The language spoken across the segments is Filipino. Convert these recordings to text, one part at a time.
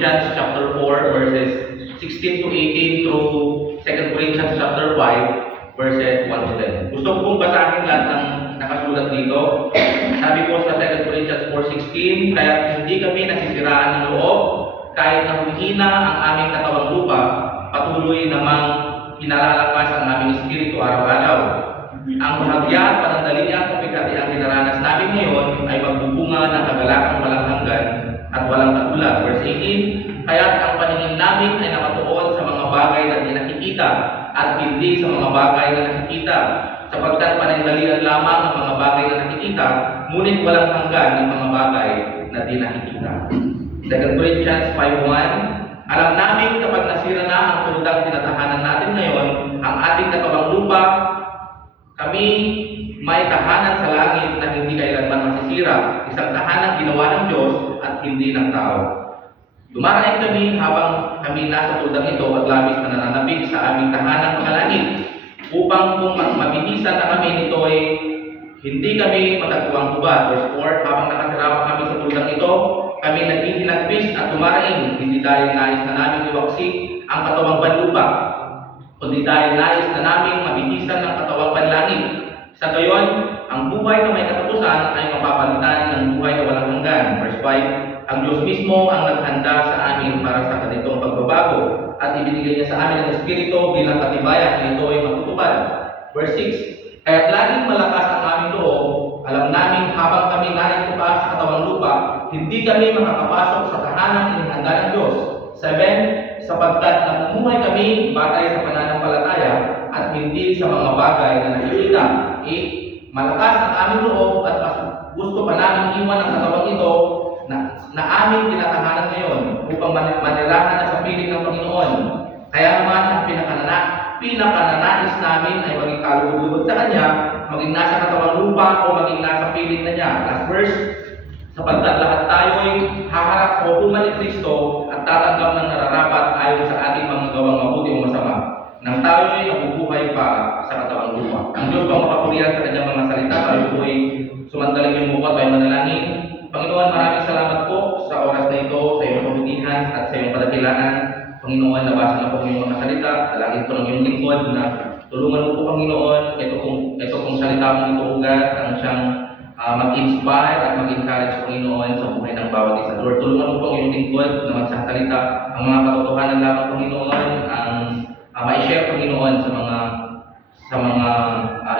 Corinthians chapter 4 verses 16 to 18 through 2 Corinthians chapter 5 verses 1 to 10. Gusto ko pong basahin lahat ng nakasulat dito. Sabi po sa 2 Corinthians 4:16, kaya hindi kami nasisiraan ng loob, kahit na humihina ang aming katawang lupa, patuloy namang pinalalakas ang aming espiritu araw-araw. Ang bahagya at panandalian sa pagkatiang dinaranas namin ngayon ay magbubunga ng kagalakang walang hanggan at walang katulad. Verse 18, kaya't ang paningin namin ay nakatuon sa mga bagay na di nakikita at hindi sa mga bagay na nakikita, sapagkat panandalian lamang ang mga bagay na nakikita, ngunit walang hanggan ng mga bagay na di nakikita. 2 Corinthians 5:1, alam namin kapag nasira na ang tundang tinatahanan natin ngayon, ang ating katawang lupa, kami may tahanan sa langit na hindi kailanman masisira, isang tahanan ginawa ng Diyos at hindi ng tao. Dumarating kami habang kami nasa tundang ito at labis na nananabik sa aming tahanan sa langit, upang kung mabitisan na kami nito ay hindi kami matagpuang hubad. Verse 4, habang nakatira pa kami sa tundang ito, kami naghihinagpis at dumaraing, hindi dahil nais na namin iwaksi ang katawang banlupa, kundi dahil nais na naming mabitisan ng katawang panlangit. Sa gayon, ang buhay na may katapusan ay mapapalitan ng buhay na walang hanggan. Verse 5, ang Diyos mismo ang naghanda sa amin para sa ganitong pagbabago at ibinigay niya sa amin ang Espiritu bilang katibayan na ito ay matutupad. Verse 6, kaya't laging malakas ang aming loob, alam namin habang kami narito pa sa katawang lupa, hindi kami makakapasok sa tahanang inihanda ng Diyos. 7, sapagkat namumuhay kami batay sa pananampalataya at hindi sa mga bagay na nakikita. 8, malakas ang aming loob at mas gusto pa namin iwan ang katawang ito na aming tinatahanan ngayon upang manirahan na sa piling ng Panginoon. Kaya naman ang pinakananais namin ay maging kalugod sa Kanya, maging nasa katawang lupa o maging nasa piling na Niya. Last verse, sapagkat lahat tayo ay haharap sa hukuman ni Kristo at tatanggap ng nararapat ayon sa ating mga gawang mabuti o masama, nang tayo ay nabubuhay pa sa katawang lupa. Ang Diyos pang mapapurihan sa Kanyang mga salita, tayo po ay sumandaling yung bukat tayo manalangin. Panginoon, maraming salamat po sa oras na ito, sa iyong kabutihan at sa iyong kadakilanan. Panginoon, nabasa na po yung mga salita, dalangin po ng iyong lingkod na tulungan mo po, Panginoon, ito pong salita mong ito ugat, ang siyang mag-inspire at mag-encourage, Panginoon, sa buhay ng bawat isa. Lord, tulungan mo po ang iyong lingkod na magsasalita ang mga katotohanan lamang, Panginoon, ang ma-share, Panginoon, sa mga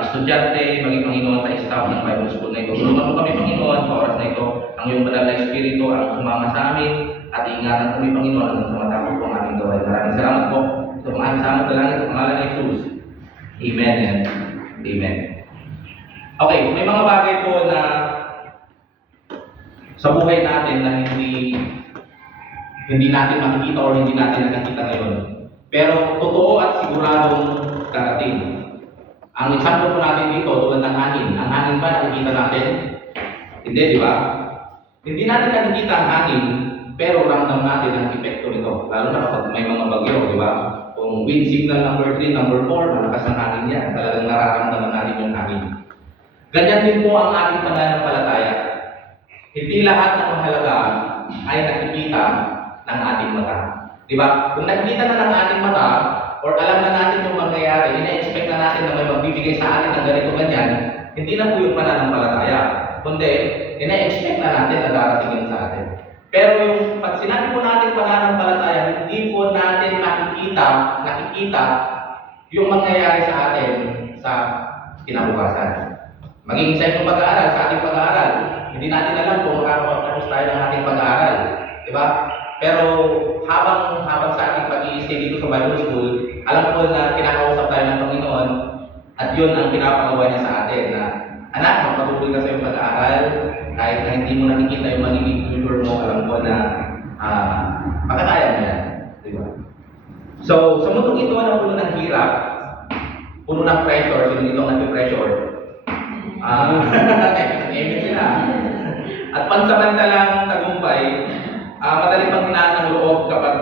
estudyante, maging Panginoon sa staff ng Bible School na ito. Tulungan mo kami, Panginoon, sa oras na ito, ang iyong banal na Espiritu ang sumama sa amin at iingatan kami, Panginoon, hanggang sa matapos po ang aming gawain. Maraming salamat po sa mga aming salamat dalangin sa pangalan ni Jesus. Amen and Amen. Okay, may mga bagay po na sa buhay natin na hindi natin makikita o hindi natin nakikita ngayon. Pero totoo at siguradong darating. Ang example po natin dito, tulad ng hangin. Ang hangin ba nakikita natin? Hindi, di ba? Hindi natin nakikita ang hangin, pero ramdam natin ang epekto nito. Lalo na kapag may mga bagyo, di ba? Kung wind signal number 3, number 4, malakas ang hangin niya. Talagang nararamdaman natin yung hangin. Ganyan din po ang ating pananampalataya. Hindi lahat ng mahalaga ay nakikita ng ating mata. Di ba? Kung nakikita na ng ating mata, or alam na natin yung mangyayari, ina-expect na natin na may magbibigay sa atin ng ganito ganyan, hindi na po yung pananampalataya. Kundi, ina-expect na natin na daratingin sa atin. Pero yung pag sinabi po natin pananampalataya, hindi po natin nakikita yung mangyayari sa atin sa kinabukasan. Maging sa inyong pag-aaral, sa ating pag-aaral, hindi natin alam kung makakapagtapos tayo ng ating pag-aaral. Diba? Pero habang sa ating pag-i-stay dito sa Bible School, alam ko na kinakausap tayo ng Panginoon at yun ang pinapagawa niya sa atin na, anak, magpatuloy ka sa iyong pag-aaral, kahit na hindi mo nakikita yung magiging future mo, alam ko na makakaya mo yan. Diba? So, sa mundong ito na puno ng hirap, puno ng pressure, sino dito ang nag-pressure? Amen sila. At pansamantalang tagumpay, madali pang hinaan ng loob kapag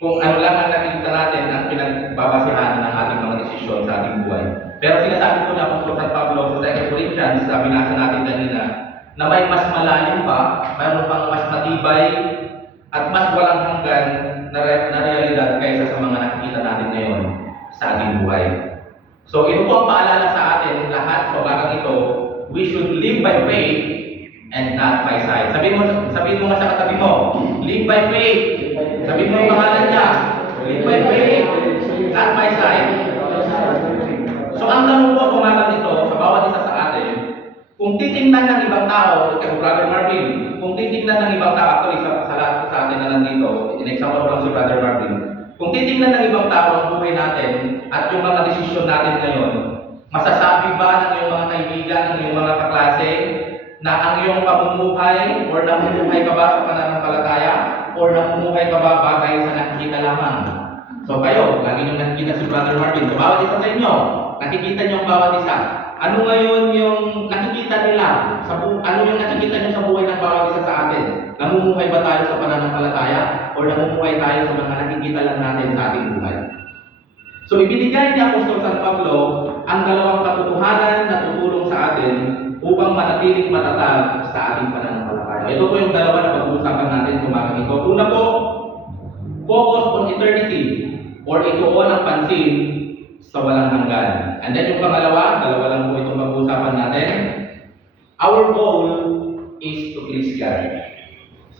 kung ano lang ang nakikita natin ang pinagbabasihan ng ating mga desisyon sa ating buhay. Pero sinasabi ko na Apostol San Pablo sa 2 Corinthians, sabi natin kanina, na may mas malalim pa, mayroon pang mas matibay at mas walang hanggan na realidad kaysa sa mga nakikita natin ngayon sa ating buhay. So ito po ang paalala sa atin lahat sa umagang ito, we should live by faith and not by sight. Sabihin mo nga sa katabi mo, live by faith. Sabihin mo yung pangalan niya, live by faith, not by sight. So ang tanong po sa umagang ito, sa bawat isa sa atin, kung titingnan ng ibang tao, kay Brother Marvin, kung titingnan ng ibang tao, actually sa lahat sa atin na nandito, in-example ko lang si Brother Marvin, kung titingnan ng ibang tao ang buhay natin at yung mga desisyon natin ngayon, masasabi ba ng iyong mga kaibigan, ng iyong mga kaklase, na ang iyong pamumuhay or namumuhay ka ba sa pananampalataya or namumuhay ka ba bagay sa nakikita lamang? So kayo, lagi niyong nakikita si Brother Marvin. So bawat isa sa inyo, nakikita niyo ang bawat isa. Ano ngayon yung nakikita nila? Ano yung nakikita niyo sa buhay ng bawat isa sa atin? Namumuhay ba tayo sa pananampalataya or namumuhay tayo sa mga nakikita lang natin sa ating buhay? So ibinigay ni Apostol San Pablo ang dalawang katotohanan na tutulong sa atin upang manatiling matatag sa ating pananampalataya. Ito po yung dalawa na pag-uusapan natin sa umagang ito. Una po, focus on eternity or ituon ang pansin sa walang hanggan. And then yung pangalawa, dalawa lang po itong pag-uusapan natin. Our goal is to please God.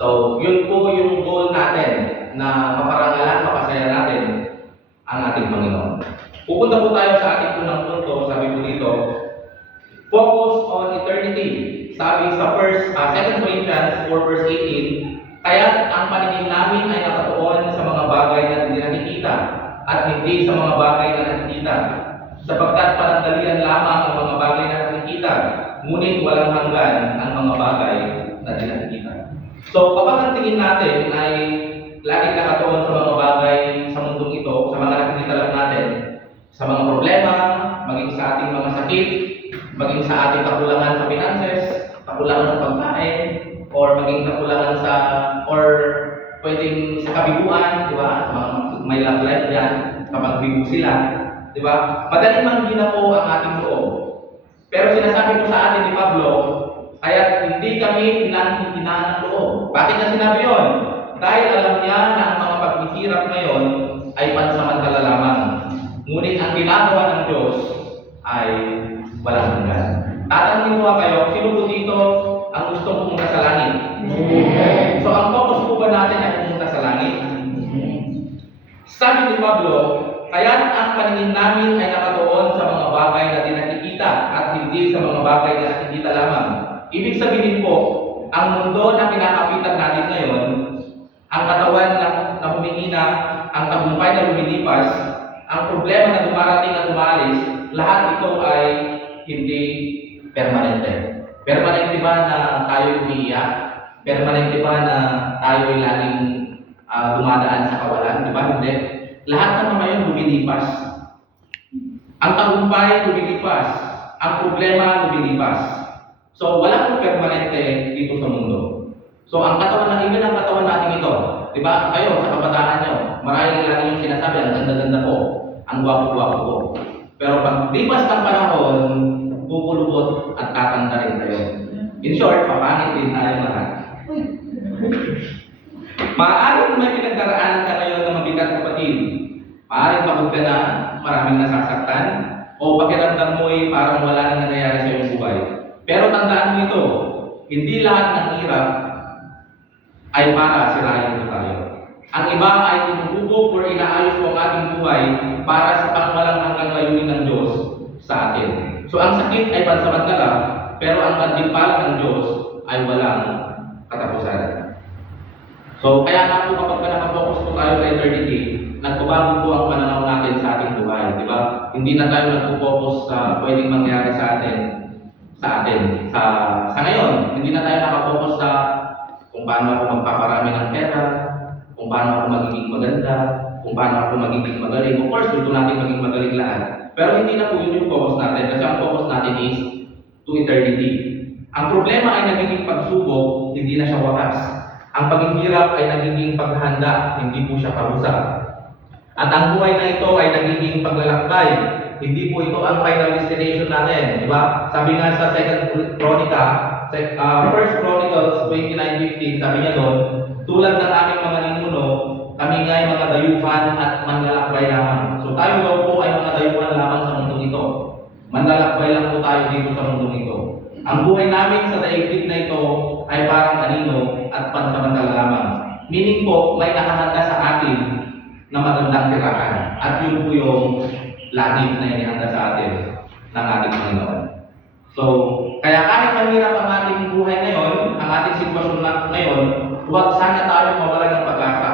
So, yun po yung goal natin na maparangalan, mapasaya natin ang ating Panginoon. Pupunta po tayo sa ating unang punto, sabi po dito, focus on eternity. Sabi sa 2 Corinthians 4 verse 18, kaya't ang paningin namin ay nakatuon sa mga bagay na hindi nakikita at hindi sa mga bagay na nakikita. Sapagkat panandalian lamang ang mga bagay na nakikita, ngunit walang hanggan ang mga bagay na hindi nakikita. So kapag ang tingin natin ay laging nakatuon sa mga bagay sa mundong ito, sa mga nakikita lang natin, sa mga problema, maging sa ating mga sakit, maging sa ating kakulangan sa finances, kakulangan sa pagkain, or maging kakulangan sa, or pwedeng sa kabiguan, di ba? May love life yan, kapag bigo sila, di ba? Madaling manghina po ang ating loob. Pero sinasabi po sa atin ni Pablo, kaya hindi kami pinanghihinaan ng loob. Bakit niya sinabi yun? Dahil alam niya na ang mga paghihirap ngayon ay pansamantala lamang. Ngunit ang ginagawa ng Diyos ay walang hanggan. Tatanungin ko kayo, sino po dito ang gusto pumunta sa langit? So ang focus po ba natin ay pumunta sa langit? Sabi ni Pablo, kaya't ang paningin namin ay nakatuon sa mga bagay na di nakikita at hindi sa mga bagay na nakikita lamang. Ibig sabihin po, ang mundo na kinakapitan natin ngayon, ang katawan na humihina, ang tagumpay na lumilipas, ang problema na dumarating at umalis, lahat ito ay hindi permanente. Permanente ba na tayo umiiyak? Permanente ba na tayo ay laging dumadaan sa kawalan? Di ba? Hindi. Lahat ng mga yun lumilipas. Ang tagumpay lumilipas. Ang problema lumilipas. So, walang permanente dito sa mundo. So, ang katawan ng iba ng katawan natin ito. Di ba? Kayo, sa kabataan nyo, marahil lang yung sinasabi, ang ganda-ganda ko, ang gwapo-gwapo ko. Pero pag lipas ng panahon, pupulubot at tatanda rin tayo. In short, papangit din tayo lahat. Maaaring may pinagdaraanan ka ngayon na mabigat kapatid. Maaaring pagod ka na, maraming nasasaktan, o pakiramdam mo ay parang wala nang nangyayari sa iyong buhay. Pero tandaan mo ito, hindi lahat ng hirap ay para sirain mo tayo. Ang iba ay tinububog o inaayos mo ang ating buhay para sa pangwalang hanggang layunin ng Diyos sa atin. So ang sakit ay pansamantala, pero ang gantimpala ng Diyos ay walang katapusan. So kaya nga po kapag nakapokus po tayo sa eternity, nagbabago po ang pananaw natin sa ating buhay, di ba? Hindi na tayo nagpo-focus sa pwedeng mangyari sa atin. Sa ngayon, hindi na tayo nakapokus sa kung paano ako magpaparami ng pera, kung paano ako magiging maganda, kung paano ako magiging magaling. Of course, gusto natin maging magaling lahat. Pero hindi na po yun yung focus natin kasi ang focus natin is to eternity. Ang problema ay nagiging pagsubok, hindi na siya wakas. Ang paghihirap ay nagiging paghahanda, hindi po siya parusa. At ang buhay na ito ay nagiging paglalakbay. Hindi po ito ang final destination natin, di ba? Sabi nga sa 1 Chronicles 29:15, sabi niya doon, Tulad ng aming mga ninuno, kami nga ay mga dayuhan at manlalakbay lamang. So tayo daw po ay mga dayuhan lamang sa mundong ito. Manlalakbay lang po tayo dito sa mundong ito. Ang buhay namin sa daigdig na ito ay parang kanino at pansamantala lamang. Meaning po, may nakahanda sa atin na magandang tirahan. At yun po yung langit na inihanda sa atin ng ating Panginoon. So, kaya kahit mahirap ang ating buhay ngayon, ang ating sitwasyon na ngayon, huwag sana tayo mawalan ng pag-asa.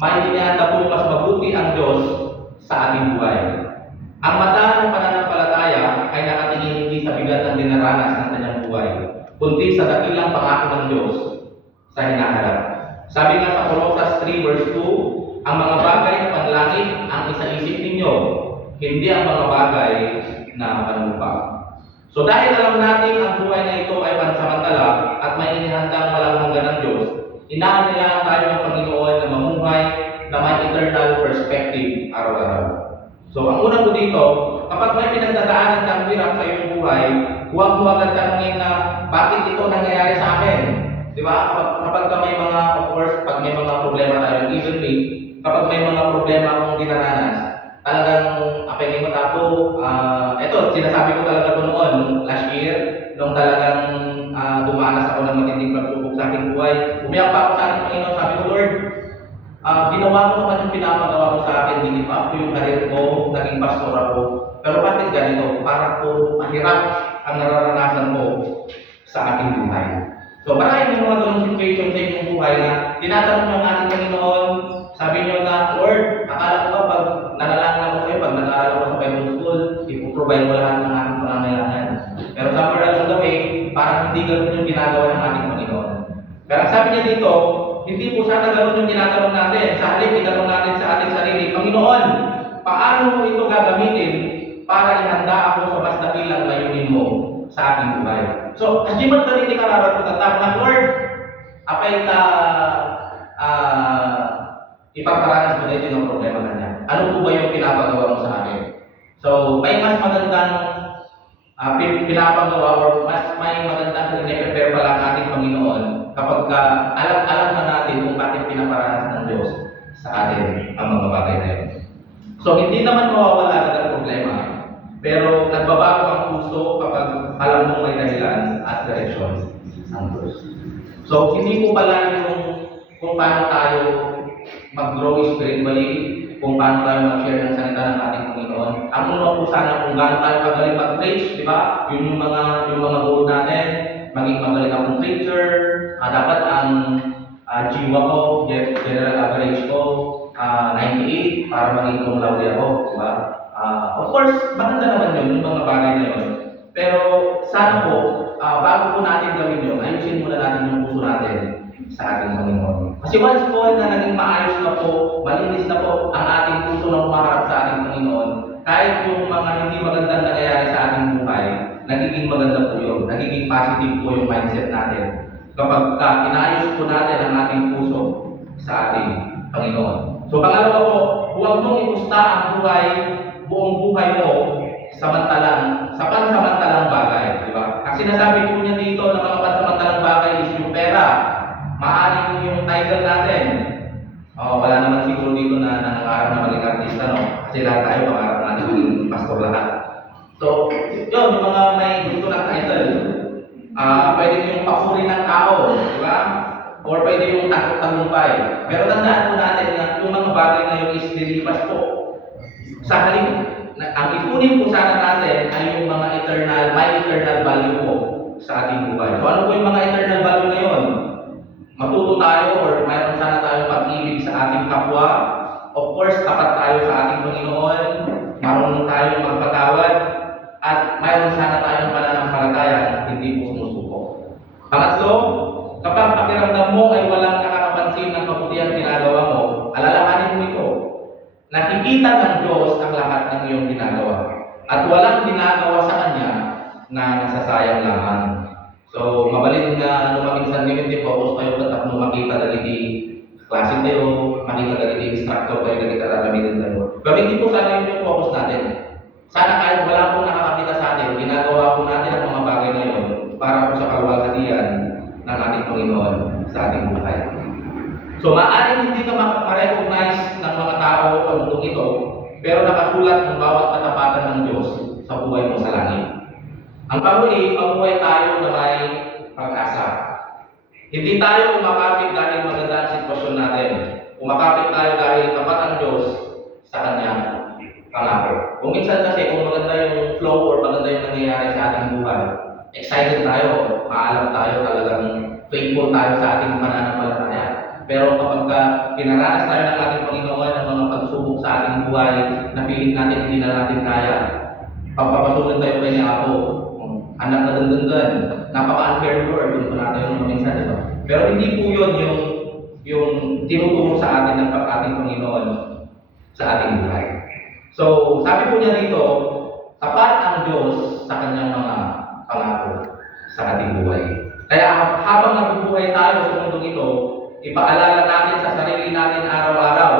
May inihanda po mas mabuti ang Diyos sa ating buhay. Ang mata ng pananampalataya ay nakatingin hindi sa bigat ng dinaranas ng kanyang buhay, kundi sa dakilang pangako ng Diyos sa hinaharap. Sabi nga sa Colossus 3 verse 2, ang mga bagay na panlangit ang isaisip ninyo, hindi ang mga bagay na panlupa. So dahil alam natin ang buhay na ito ay pansamantala at may inihandang walang hanggan ng Diyos, inaanyayahan tayo ng Panginoon na mamuhay na may eternal perspective araw-araw. So ang una ko dito, kapag may pinagdadaanan kang hirap sa iyong buhay, huwag mo agad tanungin na bakit ito nangyayari sa akin. Di ba? Kapag may mga, of course, pag may mga problema tayo, even me, kapag may mga problema akong dinaranas, talagang apelin mo tapo, eto, sinasabi ko talaga ko noon, last year, nung talagang dumanas ako ng matinding pagsubok sa aking buhay, umiyak pa ako sa aking Panginoon, sabi ko, Lord, ginawa mo naman yung pinapagawa mo sa akin, dinipa ko yung karir ko, naging pastor ako, pero bakit ganito? Parang po mahirap ang nararanasan mo sa aking buhay. So, marami yung mga ganong situation sa inyong buhay na tinatanong ng ating Panginoon, sabi niyo na, Lord, akala ko ba pag nanalangin ako sa'yo, pag nag-aaral ako sa Bible School, ipoprovide mo lahat ng ating pangangailangan. Pero somewhere along the way, parang hindi ganun yung ginagawa ng ating Panginoon. Pero sabi niya dito, hindi po sana ganun yung tinatanong natin. Sa halip, itanong natin sa ating sarili, Panginoon, paano mo ito gagamitin para ihanda ako sa mas dakilang layunin mo sa ating buhay? So, as di man ganito kararat ko tatap na, Lord, apay ipagparanas mo dito ng problema kanya. Ano po ba yung pinapagawa mo sa akin? So, may mas magandang pinapagawa or mas may magandang pine-prepare pala ang ating Panginoon kapag alam na natin kung bakit pinaparanas ng Diyos sa atin ang mga bagay na yun. So, hindi naman mawawala agad ang problema, pero nagbabago ang puso kapag alam mong may dahilan at direksyon ng Diyos. So, hindi po pala yung kung paano tayo mag-grow spiritually, kung paano tayo mag-share ng salita ng ating Panginoon. Ang una po sana kung gaano tayo magaling mag-preach, di ba? Yun yung mga goal natin, maging magaling akong preacher, dapat ang jiwa ko, general average ko, 98 para maging cum laude ako, di ba? Of course, maganda naman yun, yung mga bagay na yun. Pero sana po, bago po natin gawin yun, ayusin muna natin yung puso natin sa ating Panginoon. Kasi once po na naging maayos na po, malinis na po ang ating puso na umaharap sa ating Panginoon, kahit yung mga hindi magandang nangyayari sa ating buhay, nagiging maganda po yun. Nagiging positive po yung mindset natin. Kapag inayos po natin ang ating puso sa ating Panginoon. So pangalawa po, huwag mong ipusta ang buhay, buong buhay mo sa pansamantalang bagay. Di ba? Ang sinasabi po niya dito na mga pansamantalang bagay is yung pera. Maaaring yung title natin. Wala naman siguro dito na nangangarap na maging artista, no? Kasi lahat tayo pangarap natin maging pastor lahat. So, yun, yung mga may gusto ng title. Pwede yung papuri ng tao, di ba? Or pwede yung tagumpay. Pero tandaan po natin na yung mga bagay na yun is lilipas po. Sa halip, ang ipunin po sana natin ay yung mga may eternal value po sa ating buhay. So ano po yung mga eternal value na yun? Matuto tayo or mayroon sana tayong pag-ibig sa ating kapwa. Of course, tapat tayo sa ating Panginoon. Marunong tayong magpatawad. At mayroon sana tayong pananampalataya at hindi po sumusuko. Pangatlo, kapag pakiramdam mo ay walang nakakapansin ng kabutihan ginagawa mo, alalahanin mo ito. Nakikita ng Diyos ang lahat ng iyong ginagawa. At walang ginagawa sa Kanya na nasasayang lamang. So, mabalin nga lumaking hindi focus kayo katap mo makita dagiti klase tayo, makita dagiti instructor tayo, dagiti karamitin tayo. Pero hindi po sana yung focus natin. Sana kahit wala pong nakakakita sa atin, ginagawa po natin ang mga bagay na yun para po sa kalwalhatian ng ating Panginoon sa ating buhay. So maaaring hindi ka ma-recognize ng mga tao sa mundong ito, pero nakasulat ang bawat katapatan ng Diyos sa buhay mo sa langit. Ang panghuli, mabuhay tayo na may pag-asa. Hindi tayo kumakapit dahil maganda ang sitwasyon natin. Kumakapit tayo dahil tapat ang Diyos sa Kanyang pangako. Kung minsan kasi, kung maganda yung flow or maganda yung nangyayari sa ating buhay, excited tayo, maalam tayo, talagang faithful tayo sa ating pananampalataya. Pero kapag pinaranas tayo ng ating Panginoon ng mga pagsubok sa ating buhay, na pilit natin hindi na natin kaya, pagpapasunod tayo kay ni Apo, anak na dandan, napaka-unfair word, yun pa natin yung minsan, diba? Pero hindi po yun yung tinuturo sa atin ng ating Panginoon sa ating buhay. So, sabi po niya dito, tapat ang Diyos sa kanyang mga pangako sa ating buhay. Kaya habang nabubuhay tayo sa mundong ito, ipaalala natin sa sarili natin araw-araw,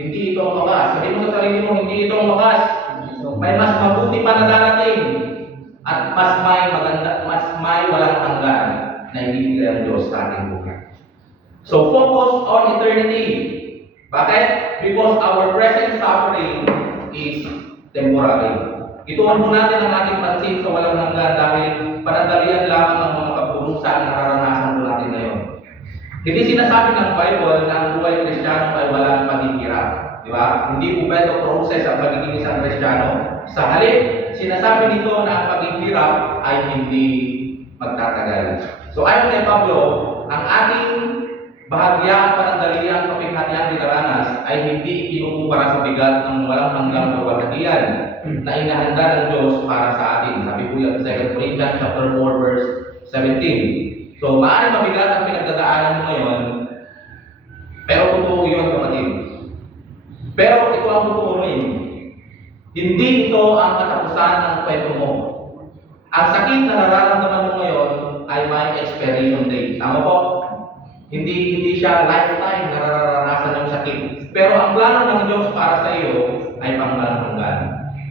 hindi ito ang wakas. Sabi mo sa sarili mo, hindi ito ang wakas. May mas mabuti pa na darating at mas may walang hanggan na ibibigay ang Diyos sa ating buhay. So, focus on eternity. Bakit? Because our present suffering is temporary. Ituon po natin ang ating pansin sa walang hanggan dahil panandalian lamang ang mga pagdurusa na nararanasan po natin ngayon. Hindi sinasabi ng Bible na ang buhay Kristiyano ay walang paghihirap. Di ba? Hindi po ba ito process ang pagiging isang Kristiyano? Sa halip, sinasabi nito na ang paghihirap ay hindi magtatagal. So ayon kay Pablo, ang ating bahagyang panandaliang kapighatiang dinaranas ay hindi ikinukumpara sa bigat ng walang hanggang kawagian na inahanda ng Diyos para sa atin. Sabi po yan sa 2 Corinthians chapter 4 verse 17. So maaaring mabigat ang pinagdadaanan mo ngayon, pero totoo yun, kapatid. Pero ito ang tuturuin. Hindi ito ang katapusan ng kwento mo. Ang sakit na nararamdaman mo ngayon ay may expiration date. Tama po? Hindi siya lifetime na nararanasan yung sakit. Pero ang plano ng Diyos para sa iyo ay pangmalanggan.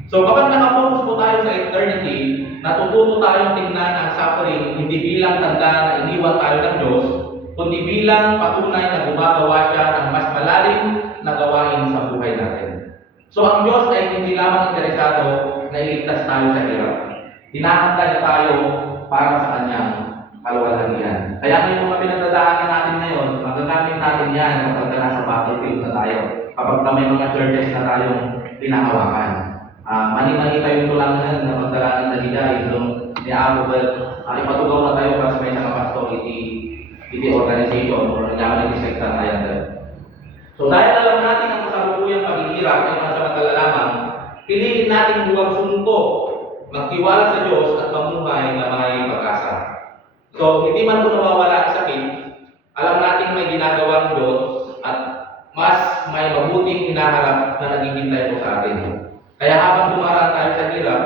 So kapag nakapokus po tayo sa eternity, natututo tayong tingnan ang suffering hindi bilang tanda na iniwan tayo ng Diyos, kundi bilang patunay na gumagawa siya ng mas malalim na gawain sa buhay natin. So ang Diyos ay hindi lamang interesado na iligtas tayo sa hirap. Hinahanda niya tayo para sa Kanyang kaluwalhatian. Kaya ngayon mga pinagdadaanan natin ngayon, magagamit natin yan kapag nasa battlefield na tayo. Kapag may mga churches na tayong pinahawakan. Mani-mani tayo ito lang yan na magdala ng daligayin nung niabot ipatugaw na tayo para sa may pastor iti organization or naglaman iti sekta tayo. So dahil alam natin ang kasalukuyang paghihirap ay masamantala lamang, piliin natin huwag sumko, magtiwala sa Diyos at mamuhay na may pag-asa. So hindi man po nawawala ang sakit, alam natin may ginagawang Diyos at mas may mabuting hinaharap na naghihintay po sa atin. Kaya habang dumaraan tayo sa hirap,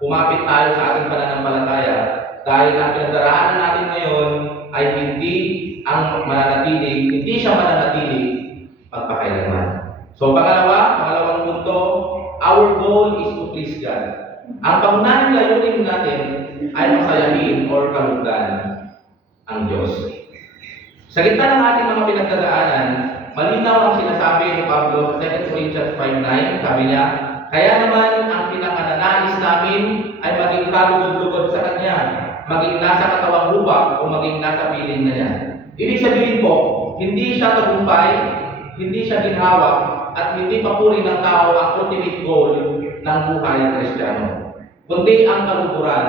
kumapit tayo sa ating pananampalataya dahil ang pinagdaraanan natin ngayon ay hindi ang mananatili, hindi siya mananatili pagpakailanman. So pangalawang punto, our goal is to please God. Ang pangunahing layunin natin ay masayahin or kalugdan ang Diyos. Sa gitna ng ating mga pinagdadaanan, malinaw ang sinasabi ni Pablo sa 2 Corinthians 5:9, sabi niya, kaya naman ang pinakananais namin ay maging kalugod-lugod sa Kanya, maging nasa katawang lubak o maging nasa piling na niya. Ibig sabihin po, hindi siya tagumpay, hindi siya ginhawa, at hindi papuri ng tao ang ultimate goal ng buhay Kristiyano, kundi ang kaluguran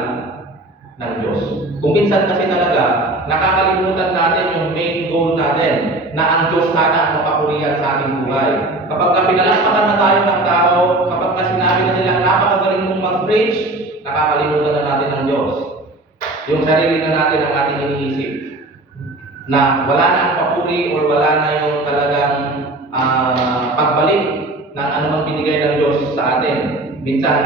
ng Diyos. Kung minsan kasi talaga, nakakalimutan natin yung main goal natin, na ang Diyos sana ang mapapurihan sa ating buhay. Kapag pinalampakan na tayo ng tao, kapag sinabi na nilang napakagaling mong mag-preach, nakakalimutan na natin ang Diyos. Yung sarili na natin ang ating iniisip. Na wala na ang papuri or wala na yung talagang pagbalik ng anumang binigay ng Diyos sa atin. Minsan,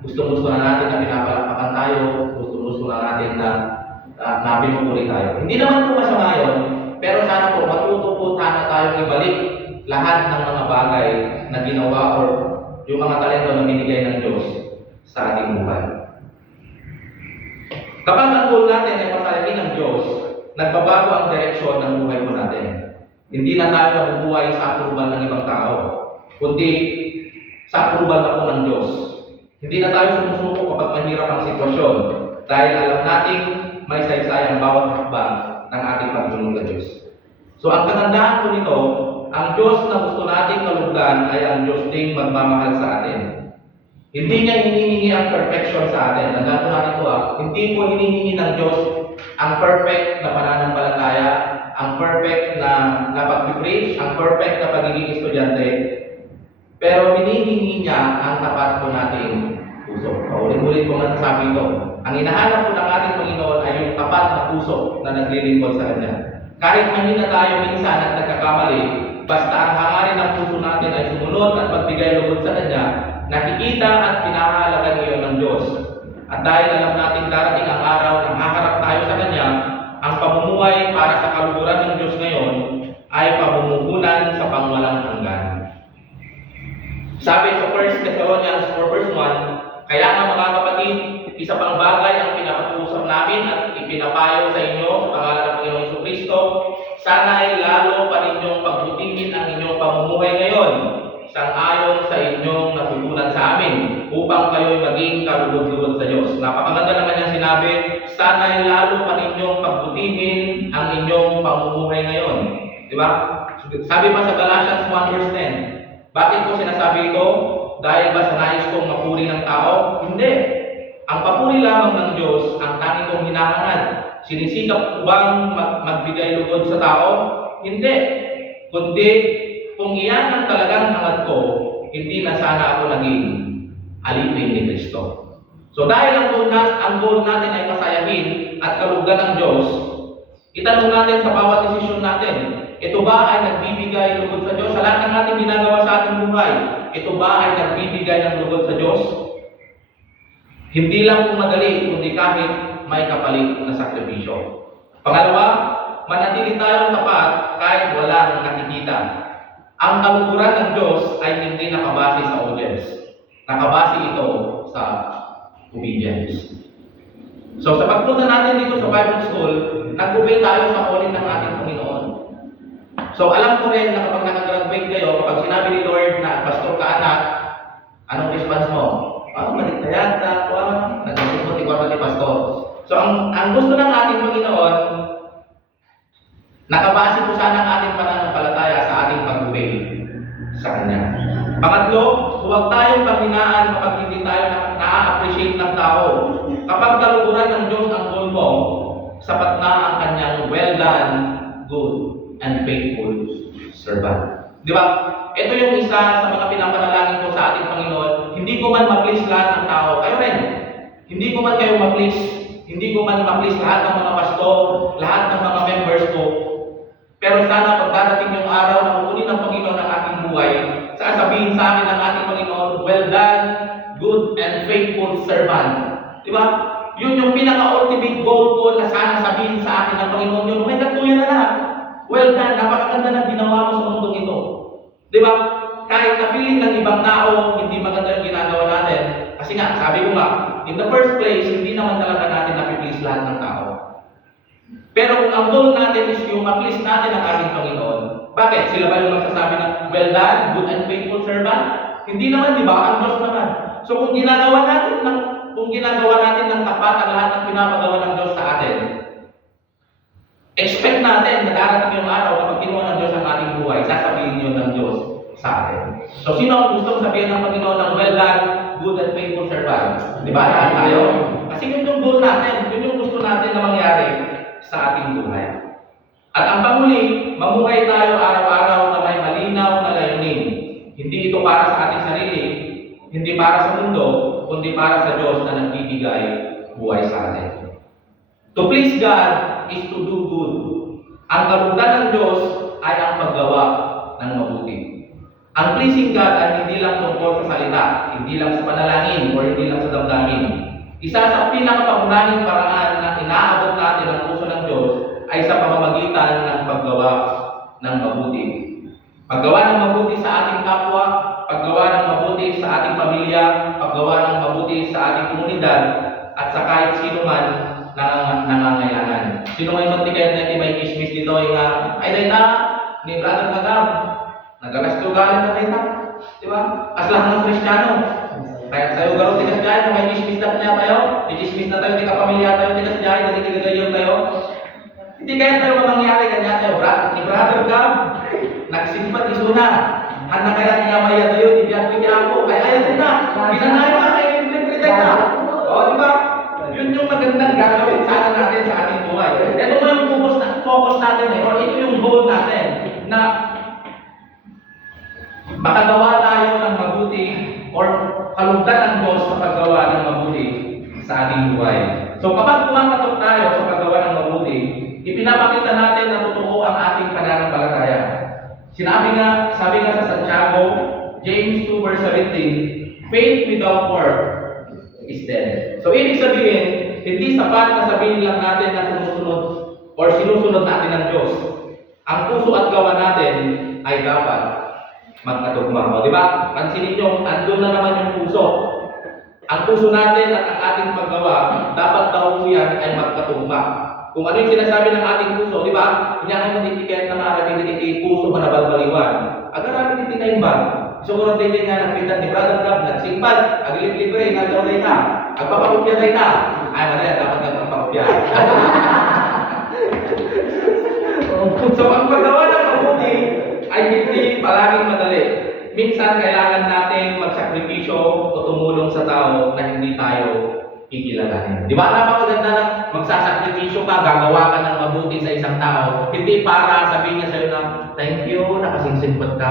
gusto-gusto na natin na pinapalampakan tayo, gusto na natin na pinupuri tayo. Hindi naman po masama yun, pero sana po matuto po sana tayong ibalik lahat ng mga bagay na ginawa or yung mga talento na binigay ng Diyos sa ating buhay. Kapag ang goal natin ay pasayahin ng Diyos, nagbabago ang direksyon ng buhay po natin. Hindi na tayo nabubuhay sa approval ng ibang tao, kundi sa approval na po ng Diyos. Hindi na tayo sumusuko kapag mahirap ang sitwasyon dahil alam nating may saysay ang bawat hakbang ng ating pagsunod sa Diyos. So ang kagandahan po nito, ang Diyos na gusto nating kalugdan ay ang Diyos ding magmamahal sa atin. Hindi niya hinihingi ang perfection sa atin. Tandaan po natin ito hindi po hinihingi ng Diyos ang perfect na pananampalataya, ang perfect na pag-preach, ang perfect na pagiging estudyante. Pero hinihingi niya ang tapat po nating puso. Paulit-ulit ko nasasabi ito. Ang hinahanap po ng ating Panginoon ay yung tapat na puso na naglilingkod sa Kanya. Kahit mahina tayo minsan at nagkakamali, basta ang hangarin ng puso natin ay sumunod at magbigay lugod sa Kanya, nakikita at pinahalagan iyon ng Diyos. At dahil alam natin darating ang araw na haharap tayo sa Kanya, ang pamumuhay para sa kaluguran ng Diyos ngayon ay pamumuhunan sa pangwalang hanggan. Sabi sa 1 Thessalonians 4 verse 1, kaya nga mga kapatid, isa pang bagay ang pinapag-uusap namin at ipinapayo sa inyo sa pangalan ng Panginoong Jesucristo, sana'y lalo pa ninyong pagbutihin ang inyong pamumuhay ngayon, sang-ayon sa inyong natutunan sa amin, upang kayo'y maging kalugod-lugod sa Diyos. Napakaganda naman niyang sinabi, sana'y lalo pa ninyong pagbutihin ang inyong pamumuhay ngayon. Di ba? Sabi pa sa Galatians 1 verse 10, bakit ko sinasabi ito? Dahil ba sa nais kong mapuri ng tao? Hindi. Ang papuri lamang ng Diyos ang tanging kong hinahangad. Sinisikap ko bang magbigay lugod sa tao? Hindi. Kundi, kung iyan ang talagang hangad ko, hindi na sana ako naging alipin ni Kristo. So dahil ang goal natin ay pasayahin at kalugdan ng Diyos, itanong natin sa bawat desisyon natin, ito ba ay nagbibigay lugod sa Diyos? Sa lahat ng ating ginagawa sa ating buhay, ito ba ay nagbibigay ng lugod sa Diyos? Hindi lang po madali, kundi kahit may kapalit na sakripisyo. Pangalawa, manatili tayong tapat kahit walang nakikita. Ang kaluguran ng Diyos ay hindi nakabase sa audience. Nakabase ito sa obedience. So sa pagpunta natin dito sa Bible School, nag-obey tayo sa calling ng ating Panginoon. So alam ko rin na kapag nakagraduate kayo, kapag sinabi ni Lord na pastor ka anak, anong response mo? Balik na yata, nagsusunod ikaw ni pastor. So ang gusto ng ating Panginoon, nakabase po sana ang ating pananampalataya sa ating pag-obey sa Kanya. Pangatlo, huwag tayong panghinaan kapag hindi tayo na-appreciate ng tao. Kapag kaluguran ng Diyos ang goal mo, sapat na ang Kanyang well done, good, and faithful servant. Di ba? Ito yung isa sa mga pinapanalangin ko sa ating Panginoon. Hindi ko man ma-please lahat ng tao. Kayo rin. Hindi ko man kayo ma-please. Hindi ko man ma-please lahat ng mga pastor, lahat ng mga members ko. Pero sana pagdarating yung araw na kukunin ng Panginoon ang aking buhay, sasabihin sa akin ng ating Panginoon, well done, good and faithful servant. Di ba? Yun yung pinaka-ultimate goal ko na sana sabihin sa akin ng Panginoon yun. May katuyan na lahat. Well done, napakaganda na ginawa mo sa mundong ito. Di ba? Kahit na feeling ng ibang tao, hindi maganda yung ginagawa natin. Kasi nga, sabi ko nga, in the first place, hindi naman talaga natin na-please lahat ng tao. Pero kung ang goal natin is yung ma-please natin ang ating Panginoon, bakit? Sila ba yung magsasabi na, well done, good and faithful servant? Hindi naman, di ba? Ang Diyos naman. So kung ginagawa natin ng tapat ang lahat ng pinapagawa ng Diyos sa atin, expect natin na darating yung araw kapag kinuha ng Diyos ang ating buhay, sasabihin yun ng Diyos sa atin. So sino ang gustong sabihin ng Panginoon ng well done, good and faithful servant? Di ba? Lahat tayo? Kasi yun yung goal natin. Yun yung gusto natin na mangyari sa ating buhay. At ang panghuli, mamuhay tayo araw-araw na may malinaw na layunin. Hindi ito para sa ating sarili, hindi para sa mundo, kundi para sa Diyos na nagbibigay buhay sa atin. To please God is to do good. Ang kalugdan ng Diyos ay ang paggawa ng mabuti. Ang pleasing God ay hindi lang tungkol sa salita, hindi lang sa panalangin, o hindi lang sa damdamin. Isa sa pinakapangunahing paraan na inaabot natin ang puso ng Diyos ay sa pamamagitan ng paggawa ng mabuti. Paggawa ng mabuti sa ating kapwa, paggawa ng mabuti sa ating pamilya, paggawa ng mabuti sa ating komunidad, at sa kahit sino man nangangailangan. Sino may mantikay na may kismis dito ay dahil na ni Brother Kagam. Nagalas-tugalan na kita. Di ba? As lahat ng Kristiyano. Kaya tayo garo tigas dyan, may chismis na niya tayo. May chismis na tayo, di kapamilya tayo, tigas dyan, nagigagayon tayo. Hindi kaya tayo mangyari kanya tayo, ni Brother Gab. Nagsimpat isuna. Handa kaya niya maya tayo, ibiyat ko niya ako. Ay, ayaw na. Ginanay na, ay libre na. O, di ba? Yun yung magandang gagawin sana natin sa ating buhay. Ito mo yung focus natin eh, or ito yung goal natin na makagawa tayo ng mabuti or kalugdan ng Diyos sa paggawa ng mabuti sa ating buhay. So kapag kumakatok tayo sa paggawa ng mabuti, ipinapakita natin na totoo ang ating pananampalataya. Sabi nga sa Santiago, James 2 verse 17, faith without work is dead. So ibig sabihin, hindi sapat na sabihin lang natin na sinusunod natin ang Diyos. Ang puso at gawa natin ay dapat magkatugma. Di ba? Pansinin nyo, andun na naman yung puso. Ang puso natin at ang ating paggawa, dapat daw yan ay magkatugma. Kung ano yung sinasabi ng ating puso, di ba? Hindi ang matitikin na maraming nititi puso manabalbaliwan. Agarami nititikain ba? Siguro din nga nagpitan ni Brother Gab, nagsimpan, agilip-libre, nagdaw na ita, agpapakopya na ita. Ay, madaya, dapat nagpapakopya. So, ang paggawa ng mabuti ay hindi palaging madali. Minsan, kailangan natin magsakripisyo o tumulong sa tao na hindi tayo kikilalanin. Di ba? Napakaganda na magsasakripisyo ka, gagawa ka ng mabuti sa isang tao. Hindi para sabihin niya sa'yo na, thank you, nakasingsingpot ka.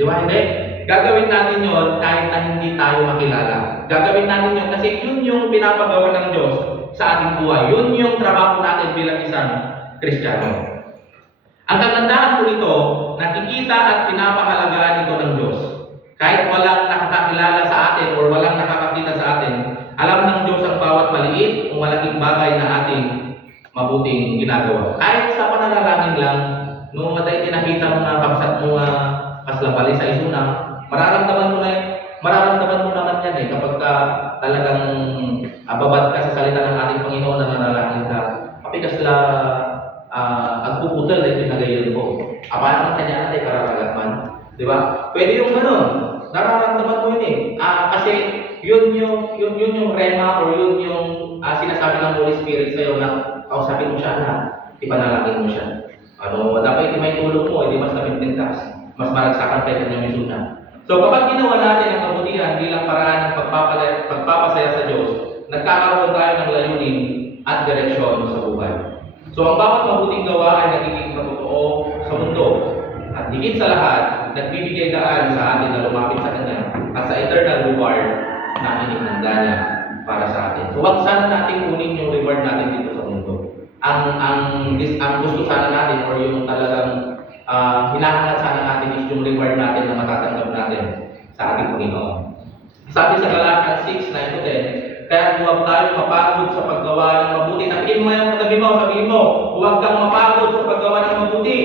Di ba? Hindi. Gagawin natin yon kahit na hindi tayo makilala. Gagawin natin yon kasi yun yung pinapagawa ng Diyos sa ating buhay. Yun yung trabaho natin bilang isang Kristiyano. Ang kagandahan po nito, nakikita at pinapahalagaan ito ng Diyos. Kahit walang nakakakilala sa atin o walang nakakakita sa atin, alam ng Diyos ang bawat maliit o malaking bagay na ating mabuting ginagawa. Kahit sa pananalangin lang, nung matay tinakita mo na kapsat mo kaslabali sa isuna, mararamdaman mo naman yan eh, kapag talagang babad ka sa salita ng ating Panginoon na nanalangin ka. Kapag kasla agpuputol ay pinagayon ko. Apaan ang kanya natin kararagat man? Di ba? Pwede yung gano'n. Nararamdaman mo yun eh. Kasi yun yung rema or yun yung sinasabi ng Holy Spirit sa'yo na kausapin mo siya na ipanalangin mo siya. Dapat may tulong mo, hindi mas namintintas. Mas maragsakan kayo kanyang misuna. So kapag ginawa natin ang kabutihan bilang paraan ng pagpapasaya sa Diyos, nagkakaroon tayo ng layunin at direksyon sa buhay. So ang bawat mabuting gawa ay nagiging matotoo sa mundo. At higit sa lahat, nagbibigay daan sa atin na lumapit sa Kanya at sa eternal reward na ininanda niya para sa atin. So wag sana natin kunin yung reward natin dito sa mundo. Ang gusto sana natin or yung talagang hinahangat sana natin is yung reward natin na matatanggap natin sa ating Panginoon. Sabi sa Galatians 6:9-10, kaya huwag tayong mapagod sa paggawa ng mabuti. Tapiin mo yung katabi mo, sabihin mo, huwag kang mapagod sa paggawa ng mabuti.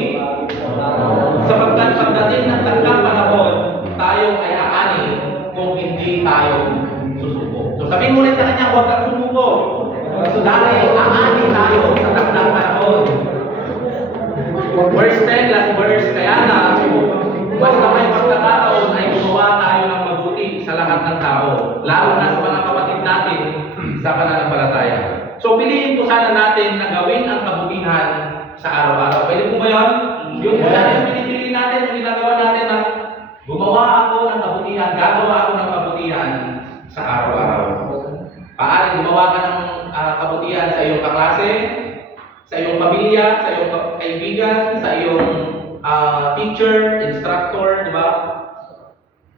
Sapagkat pagdating ng tangkang panahon, tayo ay aani kung hindi tayo susuko. So sabihin mo ulit sa kanya, huwag kang sumuko. Dahil aani tayo sa tangkang panahon. Verse 10, last verse, kaya na, basta may pagkakataon ay gumawa tayo ng mabuti sa lahat ng tao, lalo na sa mga kapatid natin sa pananampalataya. So, piliin po sana natin na gawin ang kabutihan sa araw-araw. Pwede po ba yun? Yung po sana yung pinipili natin, yung ginagawa natin na gumawa ako ng kabutihan, gagawa ako ng kabutihan sa araw-araw. Paano gumawa ka ng kabutihan sa iyong kaklase, sa iyong pamilya, sa iyong kaibigan, sa iyong teacher, instructor, di ba?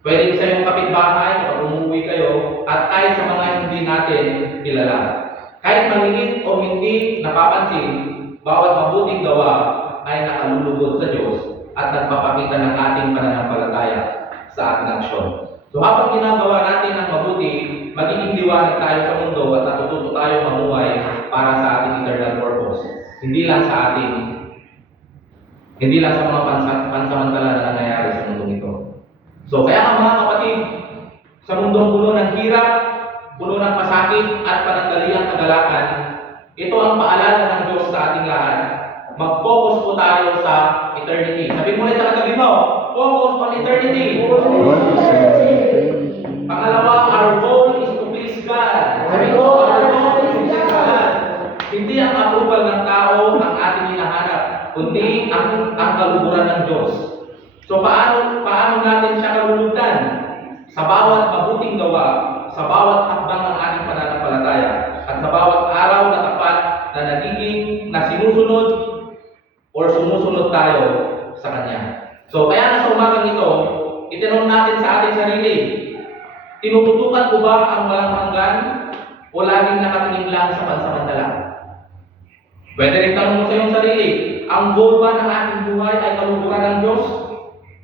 Pwede sa iyong kapitbahay, kapag umuwi kayo, at kahit sa mga hindi natin kilala. Kahit maliit o hindi napapansin, bawat mabuting gawa ay nakalulugod sa Diyos at nagpapakita ng ating pananampalataya sa ating aksyon. So habang ginagawa natin ang mabuti, magiging liwanag tayo sa mundo at natututo tayo mamuhay para sa ating eternal purpose. Hindi lang sa mga pansamantala na nangyayari sa mundo ito. So kaya ang mga kapatid, sa mundong puno ng hirap, puno ng masakit at panandaliang kagalakan, ito ang paalala ng Diyos sa ating lahat. Mag-focus po tayo sa eternity. Sabi mo rin sa katabi mo, focus on eternity. Pangalawa, our goal is to please God. Sabi ko, our goal is to please God. Hindi ang approval ng tao ang ating hinahanap, kundi ang kaluguran ng Diyos. So paano natin siya kalulugdan? Sa bawat mabuting gawa, sa bawat hakbang ng ating pananampalataya, at sa bawat araw na tapat na nagiging na sinusunod or sumusunod tayo sa Kanya. So kaya na sa umagang ito, itinanong natin sa ating sarili, tinututukan ko ba ang walang hanggan o laging nakatingin lang sa pansamantala? Pwede rin tanong mo sa iyong sarili, ang goal ba ng ating buhay ay kaluguran ng Diyos?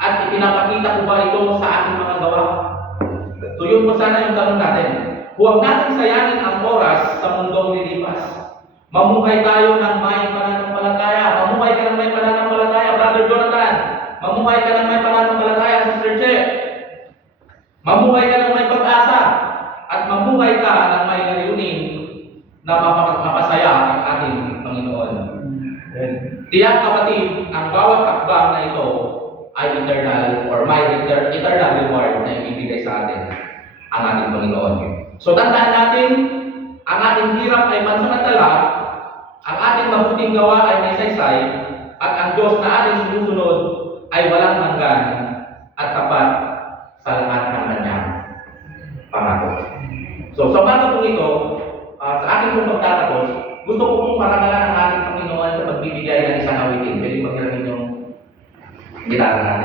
At ipinapakita ko ba ito sa ating mga gawa? So yun po sana yung tanong natin. Huwag natin sayangin ang oras sa mundong lilipas. Mamuhay tayo ng may pananampalataya. Mamuhay ka ng may pananampalataya, Brother Jonathan. Mamuhay ka ng may pananampalataya, Sister Che. Mamuhay ka ng may pag-asa. At mamuhay ka ng may layunin na mapasaya ang ating Panginoon. Tiyak kapatid, ang bawat hakbang na ito ay eternal or may eternal reward na ibibigay sa atin ang ating Panginoon. So tandaan natin, ang ating hirap ay pansamantala, ang ating mabuting gawa ay may saysay, at ang Diyos na ating sinusunod ay walang hanggan at tapat sa lahat ng kanyang pangako. So sa umaga pong ito, sa ating pong pagtatapos, gusto ko pong parangalan ang ating Panginoon sa pagbibigay ng isang awitin. Pwede magkaramin yung gitara natin.